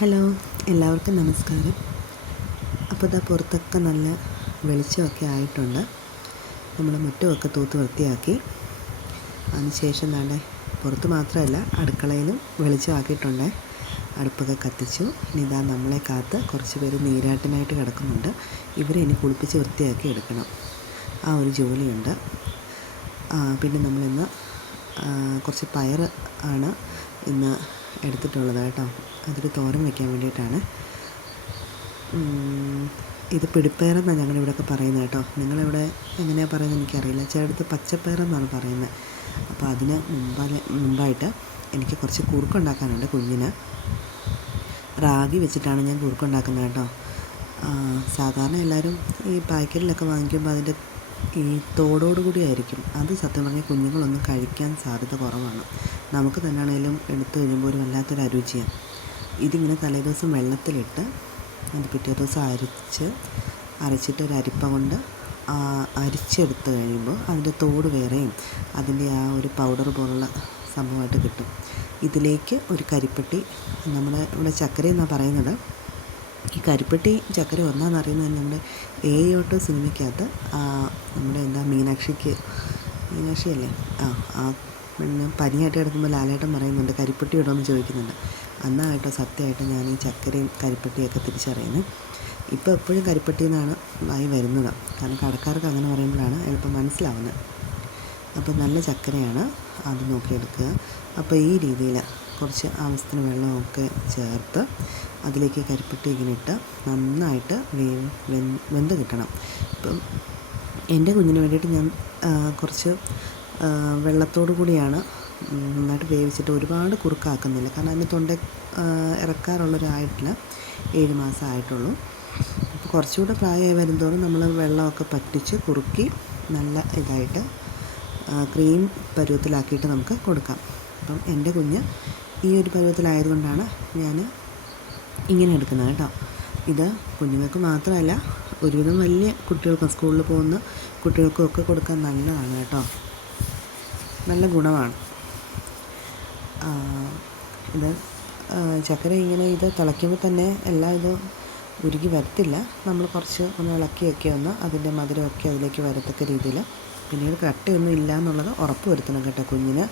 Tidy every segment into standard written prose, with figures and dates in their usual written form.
Hello, എല്ലാവർക്കും നമസ്കാരം. അപ്പോൾ ഇതാ പുറത്തൊക്കെ നല്ല വെളിച്ചമൊക്കെ ആയിട്ടുണ്ട്. നമ്മൾ മുറ്റമൊക്കെ തൂത്ത് വൃത്തിയാക്കി. അതിനുശേഷം ദാണ്ടെ പുറത്ത് മാത്രമല്ല അടുക്കളയിലും വെളിച്ചമാക്കിയിട്ടുണ്ട്. അടുപ്പൊക്കെ കത്തിച്ചു. ഇനി ഇതാ നമ്മളെ കാത്ത് കുറച്ച് പേര് നീരാട്ടിനായിട്ട് കിടക്കുന്നുണ്ട്. ഇവരെ ഇനി കുളിപ്പിച്ച് വൃത്തിയാക്കി എടുക്കണം. ആ ഒരു ജോലിയുണ്ട്. പിന്നെ നമ്മളിന്ന് കുറച്ച് പയർ ആണ് ഇന്ന് എടുത്തിട്ടുള്ളത് കേട്ടോ. അതൊരു തോരൻ വയ്ക്കാൻ വേണ്ടിയിട്ടാണ്. ഇത് പിടിപ്പയറെന്നാണ് ഞങ്ങളിവിടെയൊക്കെ പറയുന്നത് കേട്ടോ. നിങ്ങളിവിടെ എങ്ങനെയാണ് പറയുന്നത് എനിക്കറിയില്ല. ചിലയിടത്ത് പച്ചപ്പയറെന്നാണ് പറയുന്നത്. അപ്പോൾ അതിന് മുമ്പായിട്ട് എനിക്ക് കുറച്ച് കുറുക്കുണ്ടാക്കാനുണ്ട്. കുഞ്ഞിന് റാഗി വെച്ചിട്ടാണ് ഞാൻ കുറുക്കുണ്ടാക്കുന്നത് കേട്ടോ. സാധാരണ എല്ലാവരും ഈ പാക്കറ്റിലൊക്കെ വാങ്ങിക്കുമ്പോൾ അതിൻ്റെ ഈ തോടോടുകൂടി ആയിരിക്കും. അത് സത്യം പറഞ്ഞാൽ കുഞ്ഞുങ്ങളൊന്നും കഴിക്കാൻ സാധ്യത കുറവാണ്. നമുക്ക് തന്നെയാണെങ്കിലും എടുത്തു കഴിയുമ്പോൾ ഒരു വല്ലാത്തൊരു അരുചിയാണ്. ഇതിങ്ങനെ തലേദിവസം വെള്ളത്തിലിട്ട് അത് പിറ്റേ ദിവസം അരച്ചിട്ട് ഒരു അരിപ്പ കൊണ്ട് അരിച്ചെടുത്ത് കഴിയുമ്പോൾ അതിൻ്റെ തോട് വേറെയും അതിൻ്റെ ആ ഒരു പൗഡർ പോലുള്ള സംഭവമായിട്ട് കിട്ടും. ഇതിലേക്ക് ഒരു കരിപ്പെട്ടി, നമ്മുടെ ഇവിടെ ചക്കര എന്നാണ് പറയുന്നത്. ഈ കരിപ്പെട്ടി ചക്കര ഒന്നാന്ന് അറിയുന്നത് നമ്മുടെ ഏയോട്ടോ സിനിമയ്ക്കകത്ത് നമ്മുടെ മീനാക്ഷിയല്ലേ പിന്നെ പനിയായിട്ട് കിടക്കുമ്പോൾ ലാലേട്ടൻ പറയുന്നുണ്ട് കരിപ്പെട്ടി ഇടുമെന്ന് ചോദിക്കുന്നുണ്ട്. അന്നായിട്ടോ സത്യമായിട്ട് ഞാൻ ഈ ചക്കരയും കരിപ്പെട്ടിയൊക്കെ തിരിച്ചറിയുന്നത്. ഇപ്പോൾ എപ്പോഴും കരിപ്പെട്ടി എന്നാണ് ആയി വരുന്നത്. കാരണം കടക്കാർക്ക് അങ്ങനെ പറയുമ്പോഴാണ് എളുപ്പം മനസ്സിലാവുന്നത്. അപ്പോൾ നല്ല ചക്കരയാണ്, അത് നോക്കിയെടുക്കുക. അപ്പോൾ ഈ രീതിയിൽ കുറച്ച് ആവശ്യത്തിന് വെള്ളമൊക്കെ ചേർത്ത് അതിലേക്ക് കരിപ്പെട്ടി ഇങ്ങനെ ഇട്ട് നന്നായിട്ട് വെന്ത് കിട്ടണം. ഇപ്പം എൻ്റെ കുഞ്ഞിന് വേണ്ടിയിട്ട് ഞാൻ കുറച്ച് വെള്ളത്തോടു കൂടിയാണ് നന്നായിട്ട് വേവിച്ചിട്ട് ഒരുപാട് കുറുക്കാക്കുന്നില്ല. കാരണം അതിന് തൊണ്ട ഇറക്കാറുള്ളൊരായിട്ടില്ല, 7 മാസം ആയിട്ടുള്ളൂ. അപ്പോൾ കുറച്ചുകൂടെ പ്രായമായി വരുന്തോറും നമ്മൾ വെള്ളമൊക്കെ പറ്റിച്ച് കുറുക്കി നല്ല ഇതായിട്ട് ക്രീം പരുവത്തിലാക്കിയിട്ട് നമുക്ക് കൊടുക്കാം. അപ്പം എൻ്റെ കുഞ്ഞ് ഈ ഒരു പരുവത്തിലായതുകൊണ്ടാണ് ഞാൻ ഇങ്ങനെ എടുക്കുന്നത് കേട്ടോ. ഇത് കുഞ്ഞുങ്ങൾക്ക് മാത്രമല്ല, ഒരുവിധം വലിയ കുട്ടികൾക്കും സ്കൂളിൽ പോകുന്ന കുട്ടികൾക്കും ഒക്കെ കൊടുക്കാൻ നല്ലതാണ് കേട്ടോ. നല്ല ഗുണമാണ്. ഇത് ചക്കര ഇങ്ങനെ ഇത് തിളയ്ക്കുമ്പോൾ തന്നെ എല്ലാം ഇത് ഉരുകി വരത്തില്ല. നമ്മൾ കുറച്ച് ഒന്ന് ഇളക്കിയൊക്കെ ഒന്ന് അതിൻ്റെ മധുരമൊക്കെ അതിലേക്ക് വരത്തക്ക രീതിയിൽ. പിന്നീട് കട്ടയൊന്നും ഇല്ല എന്നുള്ളത് ഉറപ്പ് വരുത്തണം കേട്ടോ. കുഞ്ഞിന്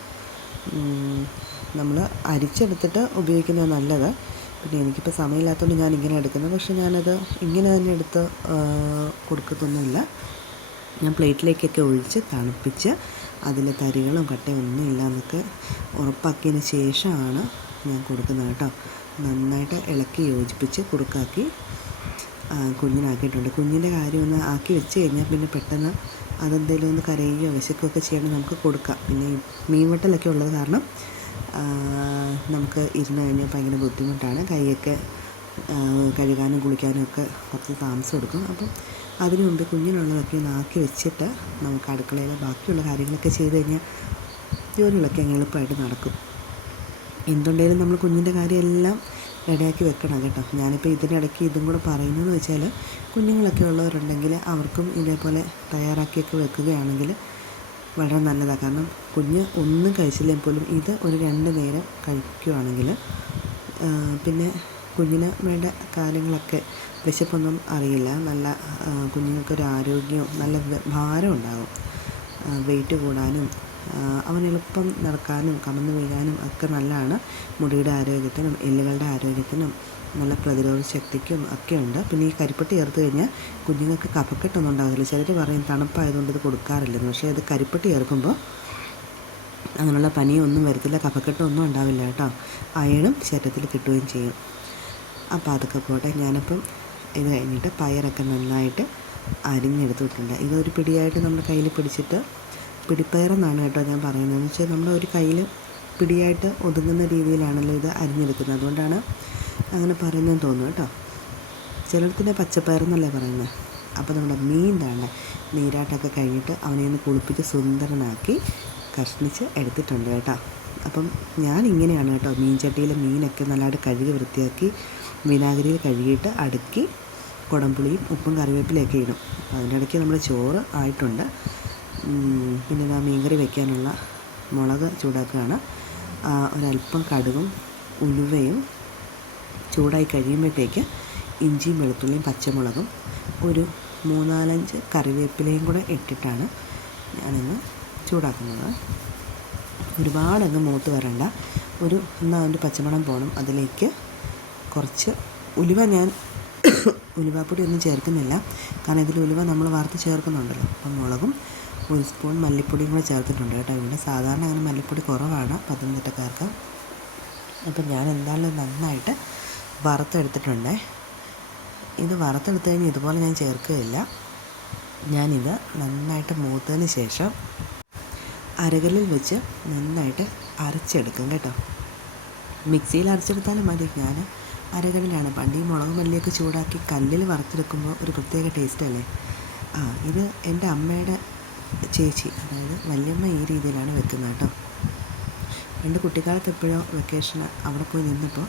നമ്മൾ അരിച്ചെടുത്തിട്ട് ഉപയോഗിക്കുന്നത് നല്ലത്. പിന്നെ എനിക്കിപ്പോൾ സമയമില്ലാത്തതുകൊണ്ട് ഞാൻ ഇങ്ങനെ എടുക്കുന്നത്. പക്ഷേ ഞാനത് ഇങ്ങനെ തന്നെ എടുത്ത് കൊടുക്കത്തൊന്നുമില്ല. ഞാൻ പ്ലേറ്റിലേക്കൊക്കെ ഒഴിച്ച് തണുപ്പിച്ച് അതിൽ തരികളും കട്ടയും ഒന്നും ഇല്ല എന്നൊക്കെ ഉറപ്പാക്കിയതിന് ശേഷമാണ് ഞാൻ കൊടുക്കുന്നത് കേട്ടോ. നന്നായിട്ട് ഇളക്കി യോജിപ്പിച്ച് കുറുക്കാക്കി കുഞ്ഞിനാക്കിയിട്ടുണ്ട്. കുഞ്ഞിൻ്റെ കാര്യം ഒന്ന് ആക്കി വെച്ച് കഴിഞ്ഞാൽ പിന്നെ പെട്ടെന്ന് അതെന്തെങ്കിലും ഒന്ന് കരയുകയോ വിശക്കുകയൊക്കെ ചെയ്യണമെങ്കിൽ നമുക്ക് കൊടുക്കാം. പിന്നെ മീൻ വെട്ടലൊക്കെ ഉള്ളത് കാരണം നമുക്ക് ഇരുന്ന് കഴിഞ്ഞാൽ ഭയങ്കര ബുദ്ധിമുട്ടാണ്. കൈയൊക്കെ കഴുകാനും കുളിക്കാനും ഒക്കെ കുറച്ച് താമസം എടുക്കും. അപ്പം അതിനു മുമ്പ് കുഞ്ഞിനുള്ളതൊക്കെ ഒന്ന് ആക്കി വെച്ചിട്ട് നമുക്ക് അടുക്കളയിലെ ബാക്കിയുള്ള കാര്യങ്ങളൊക്കെ ചെയ്ത് കഴിഞ്ഞാൽ ജോലികളൊക്കെ അങ്ങ് എളുപ്പമായിട്ട് നടക്കും. എന്തുണ്ടെങ്കിലും നമ്മൾ കുഞ്ഞിൻ്റെ കാര്യമെല്ലാം റെഡിയാക്കി വെക്കണം കേട്ടോ. ഞാനിപ്പോൾ ഇതിനിടയ്ക്ക് ഇതും കൂടെ പറയുന്നതെന്ന് വെച്ചാൽ കുഞ്ഞുങ്ങളൊക്കെ ഉള്ളവരുണ്ടെങ്കിൽ അവർക്കും ഇതേപോലെ തയ്യാറാക്കിയൊക്കെ വെക്കുകയാണെങ്കിൽ വളരെ നല്ലതാണ്. കാരണം കുഞ്ഞ് ഒന്നും കഴിച്ചില്ലെങ്കിൽ പോലും ഇത് ഒരു 2 നേരം കഴിക്കുകയാണെങ്കിൽ പിന്നെ കുഞ്ഞിന് വേണ്ട കാര്യങ്ങളൊക്കെ വിശപ്പൊന്നും അറിയില്ല. നല്ല കുഞ്ഞുങ്ങൾക്കൊരു ആരോഗ്യവും നല്ല ഭാരം ഉണ്ടാകും. വെയിറ്റ് കൂടാനും അവൻ എളുപ്പം നടക്കാനും കമന്ന് വീഴാനും ഒക്കെ നല്ലതാണ്. മുടിയുടെ ആരോഗ്യത്തിനും എല്ലുകളുടെ ആരോഗ്യത്തിനും നല്ല പ്രതിരോധ ശക്തിക്കും ഒക്കെ ഉണ്ട്. പിന്നെ ഈ കരിപ്പെട്ടി ചേർത്ത് കഴിഞ്ഞാൽ കുഞ്ഞുങ്ങൾക്ക് കഫക്കെട്ടൊന്നും ഉണ്ടാകില്ല. ചിലർ പറയും തണുപ്പായതുകൊണ്ട് ഇത് കൊടുക്കാറില്ലെന്ന്. പക്ഷേ ഇത് കരിപ്പെട്ടി ചേർക്കുമ്പോൾ അങ്ങനെയുള്ള പനിയൊന്നും വരത്തില്ല, കഫക്കെട്ടൊന്നും ഉണ്ടാവില്ല കേട്ടോ. അയണും ശരീരത്തിൽ കിട്ടുകയും ചെയ്യും. അപ്പോൾ അതൊക്കെ പോട്ടെ. ഞാനിപ്പം ഇത് കഴിഞ്ഞിട്ട് പയറൊക്കെ നന്നായിട്ട് അരിഞ്ഞെടുത്തിട്ടുണ്ട്. ഇതൊരു പിടിയായിട്ട് നമ്മുടെ കയ്യിൽ പിടിച്ചിട്ട്, പിടിപ്പയറെന്നാണ് കേട്ടോ ഞാൻ പറയുന്നത്. എന്ന് വെച്ചാൽ നമ്മുടെ ഒരു കയ്യിൽ പിടിയായിട്ട് ഒതുങ്ങുന്ന രീതിയിലാണല്ലോ ഇത് അരിഞ്ഞെടുക്കുന്നത്. അതുകൊണ്ടാണ് അങ്ങനെ പറയുന്നതെന്ന് തോന്നുന്നു കേട്ടോ. ചിലർക്കിനെ പച്ചപ്പയറെന്നല്ലേ പറയുന്നത്. അപ്പോൾ നമ്മുടെ മീൻ താണ്ട നീരാട്ടമൊക്കെ കഴിഞ്ഞിട്ട് അവനെ ഒന്ന് കുളിപ്പിച്ച് സുന്ദരനാക്കി കഷ്ണിച്ച് എടുത്തിട്ടുണ്ട് കേട്ടോ. അപ്പം ഞാൻ ഇങ്ങനെയാണ് കേട്ടോ മീൻ ചട്ടിയിൽ മീനൊക്കെ നല്ലതായിട്ട് കഴുകി വൃത്തിയാക്കി വിനാഗിരിയിൽ കഴുകിയിട്ട് അടുക്കി കുടംപുളിയും ഉപ്പും കറിവേപ്പിലയൊക്കെ ഇടും. അതിൻ്റെ ഇടയ്ക്ക് നമ്മുടെ ചോറ് ആയിട്ടുണ്ട്. പിന്നെ മീൻകറി വയ്ക്കാനുള്ള മുളക് ചൂടാക്കുകയാണ്. ഒരല്പം കടുകും ഉലുവയും ചൂടായി കഴിയുമ്പോഴത്തേക്ക് ഇഞ്ചിയും വെളുത്തുള്ളിയും പച്ചമുളകും ഒരു 3-4 കറിവേപ്പിലയും കൂടെ ഇട്ടിട്ടാണ് ഞാനിന്ന് ചൂടാക്കുന്നത്. ഒരുപാടങ്ങ് മൂത്ത് വരണ്ട, എന്നാൽ അതിൻ്റെ പച്ചമണം പോകണം. അതിലേക്ക് കുറച്ച് ഉലുവ, ഞാൻ ഉലുവാപ്പൊടി ഒന്നും ചേർക്കുന്നില്ല, കാരണം ഇതിൽ ഉലുവ നമ്മൾ വറുത്ത് ചേർക്കുന്നുണ്ടല്ലോ. അപ്പം മുളകും 1 സ്പൂൺ മല്ലിപ്പൊടിയും കൂടെ ചേർത്തിട്ടുണ്ട് കേട്ടോ. ഇവിടെ സാധാരണ അങ്ങനെ മല്ലിപ്പൊടി കുറവാണ് പത്തനംതിട്ടക്കാർക്ക്. അപ്പം ഞാൻ എന്തായാലും നന്നായിട്ട് വറുത്തെടുത്തിട്ടുണ്ട്. ഇത് വറുത്തെടുത്ത് കഴിഞ്ഞ് ഇതുപോലെ ഞാൻ ചേർക്കുകയില്ല. ഞാനിത് നന്നായിട്ട് മൂത്തതിന് ശേഷം അരകല്ലിൽ വെച്ച് നന്നായിട്ട് അരച്ചെടുക്കും കേട്ടോ. മിക്സിയിൽ അരച്ചെടുത്താലും മതി, ഞാൻ അരകല്ലിലാണ്. പണ്ട് ഈ മുളക് മല്ലിയൊക്കെ ചൂടാക്കി കല്ലിൽ വറുത്തെടുക്കുമ്പോൾ ഒരു പ്രത്യേക ടേസ്റ്റ് അല്ലേ. ഇത് എൻ്റെ അമ്മയുടെ ചേച്ചി, അതായത് വല്യമ്മ ഈ രീതിയിലാണ് വെക്കുന്നത് കേട്ടോ. എൻ്റെ കുട്ടിക്കാലത്ത് എപ്പോഴോ വെക്കേഷന് അവിടെ പോയി നിന്നപ്പോൾ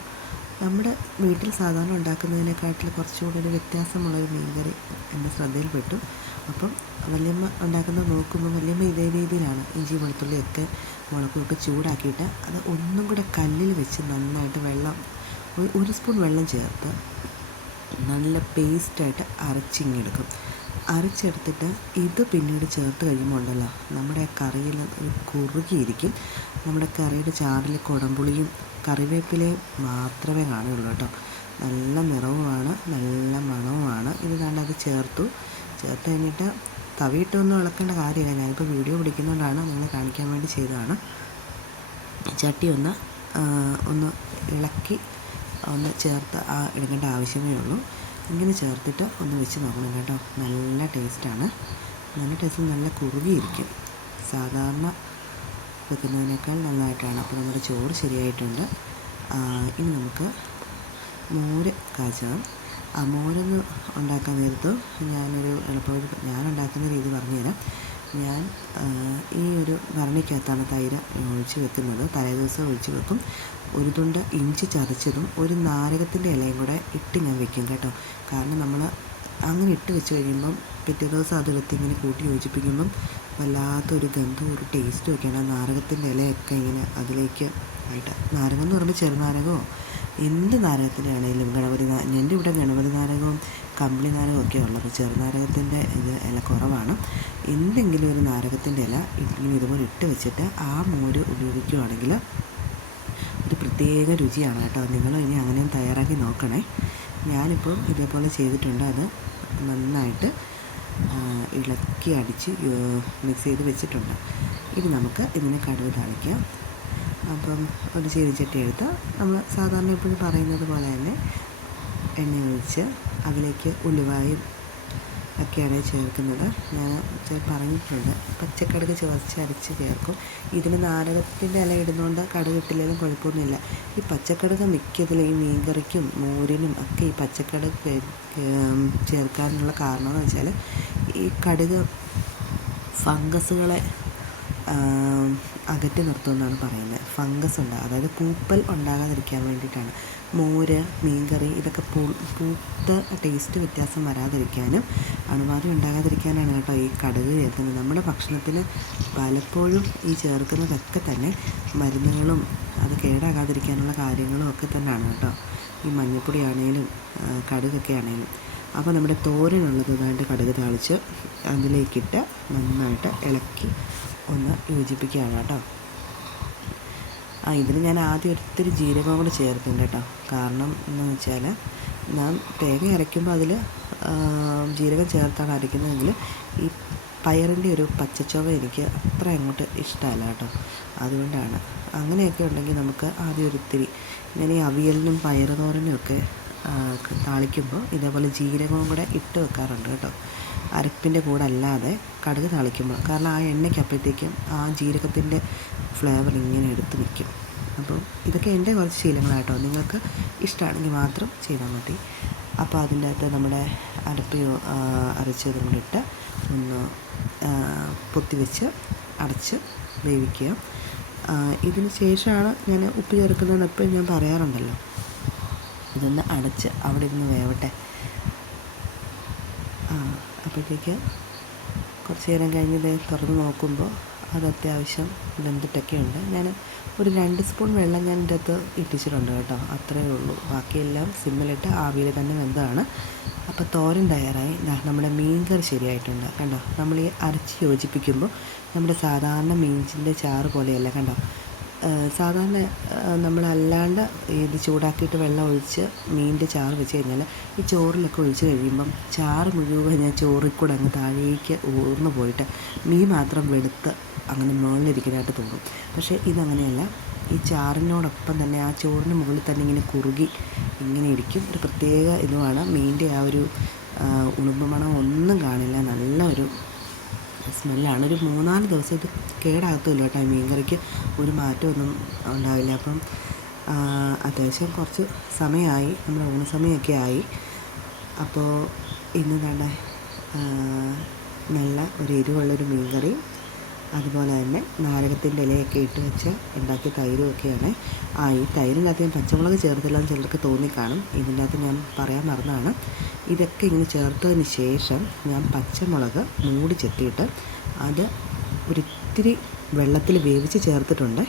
നമ്മുടെ വീട്ടിൽ സാധാരണ ഉണ്ടാക്കുന്നതിനെക്കാട്ടിൽ കുറച്ചുകൂടി ഒരു വ്യത്യാസമുള്ളൊരു മീൻകറി എൻ്റെ ശ്രദ്ധയിൽപ്പെട്ടു. അപ്പം വല്യമ്മ ഉണ്ടാക്കുന്നത് നോക്കുമ്പോൾ വല്യമ്മ ഇതേ രീതിയിലാണ് ഇഞ്ചി വെളുത്തുള്ളിയൊക്കെ മുളകുമൊക്കെ ചൂടാക്കിയിട്ട് അത് ഒന്നും കൂടെ കല്ലിൽ വെച്ച് നന്നായിട്ട് ഒരു സ്പൂൺ വെള്ളം ചേർത്ത് നല്ല പേസ്റ്റായിട്ട് അരച്ചിങ്ങെടുക്കും. അരച്ചെടുത്തിട്ട് ഇത് പിന്നീട് ചേർത്ത് കഴിയുമ്പോൾ ഉണ്ടല്ലോ, നമ്മുടെ കറിയിൽ കുറുകിയിരിക്കും. നമ്മുടെ കറിയുടെ ചാറിൽ കുടംപുളിയും കറിവേപ്പിലയും മാത്രമേ കാണുകയുള്ളൂ കേട്ടോ. നല്ല നിറവുമാണ്, നല്ല മണവുമാണ്. ഇത് കണ്ടത് ചേർത്ത് കഴിഞ്ഞിട്ട് തവിയിട്ടൊന്നും ഇളക്കേണ്ട കാര്യമില്ല. ഞാനിപ്പോൾ വീഡിയോ പിടിക്കുന്നതുകൊണ്ടാണ് നിങ്ങളെ കാണിക്കാൻ വേണ്ടി ചെയ്തതാണ്. ചട്ടി ഒന്ന് ഇളക്കി ചേർത്ത് എടുക്കേണ്ട ആവശ്യമേ ഉള്ളൂ. ഇങ്ങനെ ചേർത്തിട്ട് ഒന്ന് വെച്ച് നോക്കണം കേട്ടോ. നല്ല ടേസ്റ്റാണ്, നല്ല കുറുകിയിരിക്കും. സാധാരണ വെക്കുന്നതിനേക്കാൾ നന്നായിട്ടാണ്. അപ്പോൾ നമ്മുടെ ചോറ് ശരിയായിട്ടുണ്ട്. ഇനി നമുക്ക് മോര് കാച്ചണം. മോരൊന്ന് ഉണ്ടാക്കാൻ നേരത്ത് ഞാൻ ഉണ്ടാക്കുന്ന രീതി പറഞ്ഞുതരാം. ഞാൻ ഈ ഒരു ഭരണിക്കകത്താണ് തൈര് ഒഴിച്ച് വെക്കുന്നത്. തലേദിവസം ഒഴിച്ച് വെക്കും. ഒരു തുണ്ട് ഇഞ്ചി ചതച്ചതും ഒരു നാരകത്തിൻ്റെ ഇലയും കൂടെ ഇട്ട് ഞാൻ വെക്കും കേട്ടോ. കാരണം നമ്മൾ അങ്ങനെ ഇട്ട് വെച്ച് കഴിയുമ്പം പിറ്റേ ദിവസം അതെടുത്ത് ഇങ്ങനെ കൂട്ടി യോജിപ്പിക്കുമ്പം വല്ലാത്തൊരു ഗന്ധവും ഒരു ടേസ്റ്റും ഒക്കെയാണ്. ആ നാരകത്തിൻ്റെ ഇലയൊക്കെ ഇങ്ങനെ അതിലേക്ക് ആയിട്ട്. നാരകം എന്ന് പറയുമ്പോൾ ചെറുനാരകമോ എന്ത് നാരകത്തിൻ്റെ ആണെങ്കിലും എൻ്റെ ഇവിടെ ഗണപതി നാരകവും കമ്പിളി നാരകവും ഒക്കെ ഉള്ളത്. ചെറുനാരകത്തിൻ്റെ ഇല കുറവാണ്. എന്തെങ്കിലും ഒരു നാരകത്തിൻ്റെ ഇല ഇങ്ങനെ ഇതുപോലെ ഇട്ട് വെച്ചിട്ട് ആ മോര് ഉപയോഗിക്കുകയാണെങ്കിൽ ഒരു പ്രത്യേക രുചിയാണ് കേട്ടോ. നിങ്ങൾ ഇനി അങ്ങനെയും തയ്യാറാക്കി നോക്കണേ. ഞാനിപ്പോൾ ഇതേപോലെ ചെയ്തിട്ടുണ്ട്. അത് നന്നായിട്ട് ഇളക്കി അടിച്ച് മിക്സ് ചെയ്ത് വെച്ചിട്ടുണ്ട്. ഇനി നമുക്ക് ഇതിനെ കടുക് താളിക്കാം. അപ്പം ഒരു ചീനിച്ചട്ടി എടുത്ത് നമ്മൾ സാധാരണ എപ്പോഴും പറയുന്നത് പോലെ തന്നെ എണ്ണ ഒഴിച്ച് അതിലേക്ക് ഉലുവായും ഒക്കെയാണ് ചേർക്കുന്നത്. ഞാൻ പറഞ്ഞിട്ടുണ്ട്, പച്ചക്കടുക് അരച്ച് ചേർക്കും. ഇതിന് നാരകത്തിൻ്റെ ഇല ഇടുന്നതുകൊണ്ട് കടുക് ഇട്ടില്ലെങ്കിലും കുഴപ്പമൊന്നുമില്ല. ഈ പച്ചക്കടുക് മിക്കതിലും ഈ മീൻകറിക്കും മോരിനും ഒക്കെ ഈ പച്ചക്കടുക് ചേർക്കാനുള്ള കാരണം എന്ന് വെച്ചാൽ ഈ കടുക് ഫംഗസുകളെ അകറ്റി നിർത്തുമെന്നാണ് പറയുന്നത്. ഫംഗസ് അതായത് പൂപ്പൽ ഉണ്ടാകാതിരിക്കാൻ വേണ്ടിയിട്ടാണ്. മോര്, മീൻകറി ഇതൊക്കെ പൂത്ത ടേസ്റ്റ് വ്യത്യാസം വരാതിരിക്കാനും അണുബാധ ഉണ്ടാകാതിരിക്കാനാണ് കേട്ടോ ഈ കടുക് ചേർക്കുന്നത്. നമ്മുടെ ഭക്ഷണത്തിൽ പലപ്പോഴും ഈ ചേർക്കുന്നതൊക്കെ തന്നെ മരുന്നുകളും അത് കേടാകാതിരിക്കാനുള്ള കാര്യങ്ങളും ഒക്കെ തന്നെയാണ് കേട്ടോ. ഈ മഞ്ഞൾപ്പൊടി ആണെങ്കിലും കടുകൊക്കെ ആണെങ്കിലും. അപ്പോൾ നമ്മുടെ തോരനുള്ളത് ഇതായിട്ട് കടുക് താളിച്ച് അതിലേക്കിട്ട് നന്നായിട്ട് ഇളക്കി ഒന്ന് യോജിപ്പിക്കുകയാണ് കേട്ടോ. ഇതിന് ഞാൻ ആദ്യം ഒത്തിരി ജീരകം കൂടെ ചേർക്കുന്നുണ്ട് കേട്ടോ. കാരണം എന്ന് വെച്ചാൽ ഞാൻ തേങ്ങ അരയ്ക്കുമ്പോൾ അതിൽ ജീരകം ചേർത്താണ് അരയ്ക്കുന്നതെങ്കിൽ ഈ പയറിൻ്റെ ഒരു പച്ചച്ചൊവ എനിക്ക് അത്ര അങ്ങോട്ട് ഇഷ്ടമല്ല കേട്ടോ. അതുകൊണ്ടാണ്. അങ്ങനെയൊക്കെ ഉണ്ടെങ്കിൽ നമുക്ക് ആദ്യം ഒരിത്തിരി ഞാൻ ഈ അവിയലിനും പയറ് തോരനും ഒക്കെ താളിക്കുമ്പോൾ ഇതേപോലെ ജീരകവും കൂടെ ഇട്ട് വെക്കാറുണ്ട് കേട്ടോ. അരപ്പിൻ്റെ കൂടെ അല്ലാതെ കടുക് താളിക്കുമ്പോൾ. കാരണം ആ എണ്ണയ്ക്ക് അപ്പോഴത്തേക്കും ആ ജീരകത്തിൻ്റെ ഫ്ലേവർ ഇങ്ങനെ എടുത്ത് നിൽക്കും. അപ്പോൾ ഇതൊക്കെ എൻ്റെ കുറച്ച് ശീലങ്ങളാട്ടോ. നിങ്ങൾക്ക് ഇഷ്ടമാണെങ്കിൽ മാത്രം ചെയ്താൽ മതി. അപ്പോൾ അതിൻ്റെ അകത്ത് നമ്മുടെ അരപ്പ് അരച്ചതും കൂടെ ഇട്ട് ഒന്ന് പൊത്തി വെച്ച് അടച്ച് വേവിക്കുക. ഇതിന് ശേഷമാണ് ഞാൻ ഉപ്പ് ചേർക്കുന്നതെന്ന് എപ്പോഴും ഞാൻ പറയാറുണ്ടല്ലോ. ഇതൊന്ന് അടച്ച് അവിടെ ഇരുന്ന് വേവട്ടെ. അപ്പോഴത്തേക്ക് കുറച്ച് നേരം കഴിഞ്ഞ് തുറന്ന് നോക്കുമ്പോൾ അത് അത്യാവശ്യം വെന്തിട്ടൊക്കെ ഉണ്ട്. ഞാൻ ഒരു 2 സ്പൂൺ വെള്ളം ഞാൻ ഇതിൻ്റെ അകത്ത് ഇട്ടിച്ചിട്ടുണ്ട് കേട്ടോ, അത്രയേ ഉള്ളൂ. ബാക്കിയെല്ലാം സിമ്മിലിട്ട് ആവിയിൽ തന്നെ വെന്തതാണ്. അപ്പോൾ തോരൻ തയ്യാറായി. നമ്മുടെ മീൻ കറി ശരിയായിട്ടുണ്ട് കണ്ടോ. നമ്മൾ ഈ അരച്ച് യോജിപ്പിക്കുമ്പോൾ നമ്മുടെ സാധാരണ മീനിൻ്റെ ചാറ് പോലെയല്ല കണ്ടോ. സാധാരണ നമ്മളല്ലാണ്ട് ഇത് ചൂടാക്കിയിട്ട് വെള്ളം ഒഴിച്ച് മീനിൻ്റെ ചാറ് വെച്ച് കഴിഞ്ഞാൽ ഈ ചോറിലൊക്കെ ഒഴിച്ച് കഴിയുമ്പം ചാറ് മുഴുവൻ ഞാൻ ചോറിൽ കൂടെ അങ്ങ് താഴേക്ക് ഊർന്നു പോയിട്ട് മീൻ മാത്രം വെളുത്ത് അങ്ങനെ മുകളിലിരിക്കാനായിട്ട് തോന്നും. പക്ഷേ ഇതങ്ങനെയല്ല, ഈ ചാറിനോടൊപ്പം തന്നെ ആ ചോറിന് മുകളിൽ തന്നെ ഇങ്ങനെ കുറുകി ഇങ്ങനെ ഇരിക്കും. ഒരു പ്രത്യേക ഇതുമാണ്. മീനിൻ്റെ ആ ഒരു ഉളുമ്പ് മണം ഒന്നും കാണില്ല, നല്ല ഒരു സ്മെല്ലാണ്. ഒരു 3-4 ദിവസം ഇത് കേടാകത്തുമില്ല കേട്ടോ. മീൻ കറിക്ക് ഒരു മാറ്റമൊന്നും ഉണ്ടാവില്ല. അപ്പം അത്യാവശ്യം കുറച്ച് സമയമായി, നമ്മുടെ ഊണ് സമയമൊക്കെ ആയി. അപ്പോൾ ഇന്ന് തന്നെ നല്ല ഒരു എരിവുള്ളൊരു മീൻ കറി, അതുപോലെ തന്നെ നാരകത്തിൻ്റെ ഇലയൊക്കെ ഇട്ട് വെച്ച് ഉണ്ടാക്കിയ തൈരും ഒക്കെയാണ്. ഈ തൈരിനകത്ത് ഞാൻ പച്ചമുളക് ചേർത്തില്ലെന്ന് ചിലർക്ക് തോന്നിക്കാണും. ഇതിൻ്റെ അകത്ത് ഞാൻ പറയാൻ മറന്നതാണ്. ഇതൊക്കെ ഇങ്ങനെ ചേർത്തതിന് ശേഷം ഞാൻ പച്ചമുളക് മൂടി ചെത്തിയിട്ട് അത് ഒരിത്തിരി വെള്ളത്തിൽ വേവിച്ച് ചേർത്തിട്ടുണ്ട്.